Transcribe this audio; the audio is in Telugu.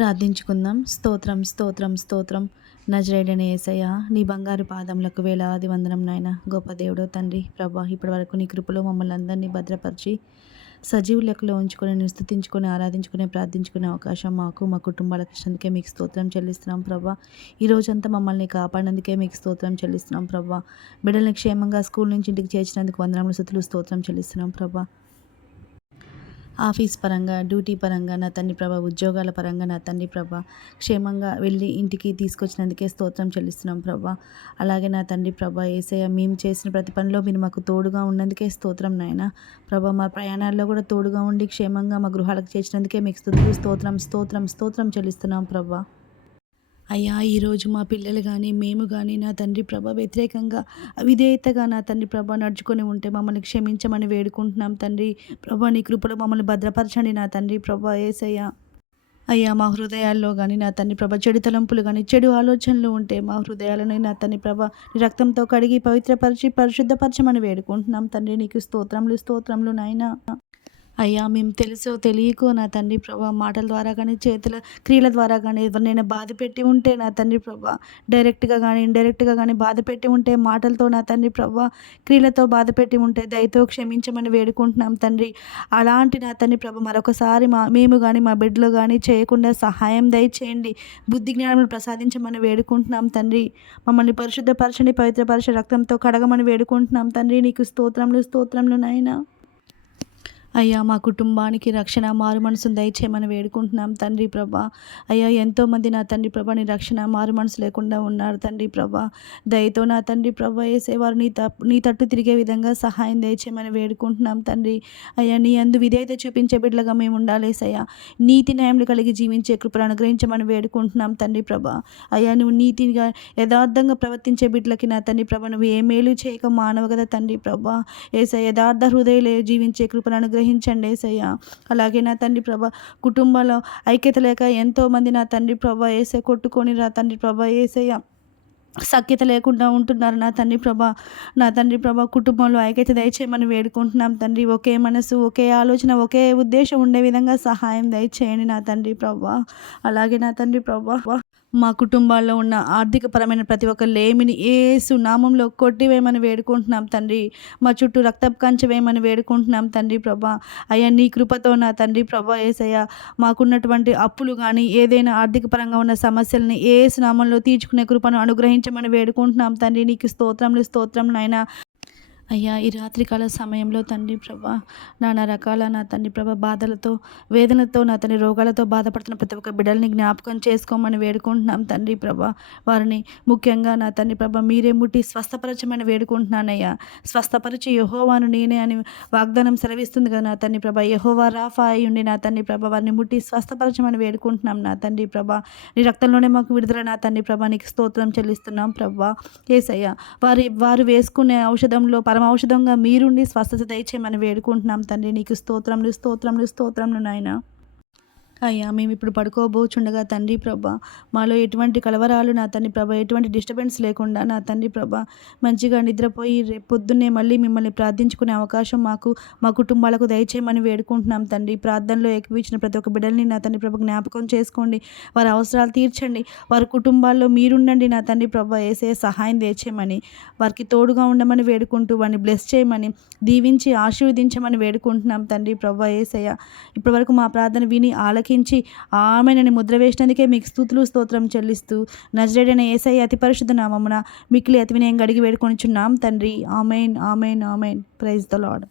ప్రార్థించుకుందాం. స్తోత్రం, స్తోత్రం, స్తోత్రం. నజరేయుడైన యేసయ్య, నీ బంగారు పాదములకు వేలాది వందనం నాయన. గొప్ప దేవుడో తండ్రి ప్రభా, ఇప్పటి వరకు నీ కృపలో మమ్మల్ని అందరినీ భద్రపరిచి సజీవ లెక్కలో ఉంచుకొని నేను స్తుతించుకొని ఆరాధించుకునే ప్రార్థించుకునే అవకాశం మాకు మా కుటుంబాలకు ఇచ్చినందుకే మీకు స్తోత్రం చెల్లిస్తున్నాం ప్రభా. ఈ రోజంతా మమ్మల్ని కాపాడినందుకే మీకు స్తోత్రం చెల్లిస్తున్నాం ప్రభా. బిడ్డల్ని క్షేమంగా స్కూల్ నుంచి ఇంటికి చేర్చినందుకు వందనములు స్తుతులు స్తోత్రం చెల్లిస్తున్నాం ప్రభా. ఆఫీస్ పరంగా, డ్యూటీ పరంగా నా తండ్రి ప్రభ, ఉద్యోగాల పరంగా నా తండ్రి ప్రభ, క్షేమంగా వెళ్ళి ఇంటికి తీసుకొచ్చినందుకే స్తోత్రం చెల్లిస్తున్నాం ప్రభా. అలాగే నా తండ్రి ప్రభ యేసయ్య, మేము చేసిన ప్రతి పనిలో మీరు మాకు తోడుగా ఉన్నందుకే స్తోత్రం నాయన ప్రభా. మా ప్రయాణాల్లో కూడా తోడుగా ఉండి క్షేమంగా మా గృహాలకు చేర్చినందుకే మీకు స్తుతులు స్తోత్రం స్తోత్రం స్తోత్రం చెల్లిస్తున్నాం ప్రభా. అయ్యా, ఈరోజు మా పిల్లలు కానీ మేము కానీ నా తండ్రి ప్రభ వ్యతిరేకంగా అవిధేయతగా నా తండ్రి ప్రభ నడుచుకొని ఉంటే మమ్మల్ని క్షమించమని వేడుకుంటున్నాం తండ్రి ప్రభా. నీ కృపలో మమ్మల్ని భద్రపరచండి నా తండ్రి ప్రభ యేసయ్య. అయ్యా, మా హృదయాల్లో కానీ నా తండ్రి ప్రభ చెడు తలంపులు కానీ చెడు ఆలోచనలు ఉంటే మా హృదయాలను నా తండ్రి ప్రభ నీ రక్తంతో కడిగి పవిత్రపరిచి పరిశుద్ధపరచమని వేడుకుంటున్నాం తండ్రి. నీకు స్తోత్రములు స్తోత్రములు నాయన. అయ్యా, మేము తెలుసో తెలియకో నా తండ్రి ప్రభా మాటల ద్వారా కానీ చేతుల క్రియల ద్వారా కానీ ఎవరినైనా బాధ పెట్టి ఉంటే నా తండ్రి ప్రభా, డైరెక్ట్గా కానీ ఇండైరెక్ట్గా కానీ బాధ పెట్టి ఉంటే, మాటలతో నా తండ్రి ప్రభా క్రియలతో బాధ పెట్టి ఉంటే దయతో క్షమించమని వేడుకుంటున్నాం తండ్రి. అలాంటి నా తండ్రి ప్రభ మరొకసారి మేము కానీ మా బిడ్డలు కానీ చేయకుండా సహాయం దయచేయండి. బుద్ధి జ్ఞానములు ప్రసాదించమని వేడుకుంటున్నాం తండ్రి. మమ్మల్ని పరిశుద్ధపరచండి, పవిత్రపరచ రక్తంతో కడగమని వేడుకుంటున్నాం తండ్రి. నీకు స్తోత్రములు స్తోత్రములు నాయన. అయ్యా, మా కుటుంబానికి రక్షణ మారు మనసును దయచేయమని వేడుకుంటున్నాం తండ్రి ప్రభా. అయ్యా, ఎంతోమంది నా తండ్రి ప్రభా నీ రక్షణ మారు మనసు లేకుండా ఉన్నారు తండ్రి ప్రభా. దయతో నా తండ్రి ప్రభా వేసేవారు నీ తట్టు తిరిగే విధంగా సహాయం దయచేయమని వేడుకుంటున్నాం తండ్రి. అయ్యా, నీ అందు విధేయత చూపించే బిడ్డలుగా మేము ఉండాలేసయ్యా. నీతి న్యాయములు కలిగి జీవించే కృపను అనుగ్రహించమని వేడుకుంటున్నాం తండ్రి ప్రభా. అయ్యా, నువ్వు నీతిగా యథార్థంగా ప్రవర్తించే బిడ్డలకి నా తండ్రి ప్రభా నువ్వు ఏ మేలు చేయక మానవ కదా తండ్రి ప్రభా. ఏసయ్య, యథార్థ హృదయలే జీవించే కృపను అనుగ్రహించండి ఏసయ్య. అలాగే నా తండ్రి ప్రభ కుటుంబంలో ఐక్యత లేక ఎంతోమంది నా తండ్రి ప్రభ ఏసే కొట్టుకొని నా తండ్రి ప్రభ ఏసయ్య సఖ్యత లేకుండా ఉంటున్నారు నా తండ్రి ప్రభ. కుటుంబంలో ఐక్యత దయచేయమని వేడుకుంటున్నాం తండ్రి. ఒకే మనసు, ఒకే ఆలోచన, ఒకే ఉద్దేశం ఉండే విధంగా సహాయం దయచేయండి నా తండ్రి ప్రభ. అలాగే నా తండ్రి ప్రభ మా కుటుంబాల్లో ఉన్న ఆర్థికపరమైన ప్రతి ఒక్క లేమిని యేసు నామంలో కొట్టివేయమని వేడుకుంటున్నాం తండ్రి. మా చుట్టూ రక్తపు కంచె వేయమని వేడుకుంటున్నాం తండ్రి ప్రభా. అయ్యా, నీ కృపతో నా తండ్రి ప్రభా యేసయ్య మాకున్నటువంటి అప్పులు కానీ ఏదైనా ఆర్థికపరంగా ఉన్న సమస్యల్ని యేసు నామంలో తీర్చుకునే కృపను అనుగ్రహించమని వేడుకుంటున్నాం తండ్రి. నీకు స్తోత్రములు స్తోత్రం నాయన. అయ్యా, ఈ రాత్రికాల సమయంలో తండ్రి ప్రభా నానా రకాల నా తండ్రి ప్రభా బాధలతో, వేదనతో, నా తండ్రి రోగాలతో బాధపడుతున్న ప్రతి ఒక్క బిడ్డల్ని జ్ఞాపకం చేసుకోమని వేడుకుంటున్నాం తండ్రి ప్రభా. వారిని ముఖ్యంగా నా తండ్రి ప్రభా మీరే ముట్టి స్వస్థపరచమని వేడుకుంటున్నానయ్యా. స్వస్థపరిచి యెహోవాను నేనే అని వాగ్దానం సెలవిస్తుంది కదా నా తండ్రి ప్రభా. యెహోవా రాఫా అయి ఉండి నా తండ్రి ప్రభా వారిని ముట్టి స్వస్థపరచమని వేడుకుంటున్నాం నా తండ్రి ప్రభా. నీ రక్తంలోనే మాకు విడుదల నా తండ్రి ప్రభా. నీకు స్తోత్రం చెల్లిస్తున్నాం ప్రభా. యేసయ్య, వారు వేసుకునే ఔషధంలో ఔషధంగా మీరుండి స్వస్థత దయచేయమని వేడుకుంటున్నాం తండ్రి. నీకు స్తోత్రములు స్తోత్రములు స్తోత్రములు నాయన. అయ్యా, మేము ఇప్పుడు పడుకోబోచుండగా తండ్రి ప్రభా మాలో ఎటువంటి కలవరాలు నా తండ్రి ప్రభా, ఎటువంటి డిస్టర్బెన్స్ లేకుండా నా తండ్రి ప్రభా మంచిగా నిద్రపోయి రేపు పొద్దున్నే మళ్ళీ మిమ్మల్ని ప్రార్థించుకునే అవకాశం మాకు, మా కుటుంబాలకు దయచేయమని వేడుకుంటున్నాం తండ్రి. ప్రార్థనలో ఏకీవించిన ప్రతి ఒక్క బిడ్డల్ని నా తండ్రి ప్రభా జ్ఞాపకం చేసుకోండి. వారి అవసరాలు తీర్చండి. వారి కుటుంబాల్లో మీరుండండి నా తండ్రి ప్రభా. వేసే సహాయం తెచ్చేయమని, వారికి తోడుగా ఉండమని వేడుకుంటూ వారిని బ్లెస్ చేయమని, దీవించి ఆశీర్వదించమని వేడుకుంటున్నాం తండ్రి ప్రభా. యేసయ్య, ఇప్పటివరకు మా ప్రార్థన విని ఆమెనని ముద్ర వేసినందుకే మీకు స్తుతులు స్తోత్రం చెల్లిస్తూ నజరేయుడైన యేసయ్య అతి పరిశుద్ధ నామమున మిక్కిలి అతి వినయంగా అడిగి వేడుకొనిచున్నాం తండ్రి. Amen amen amen. Praise the lord.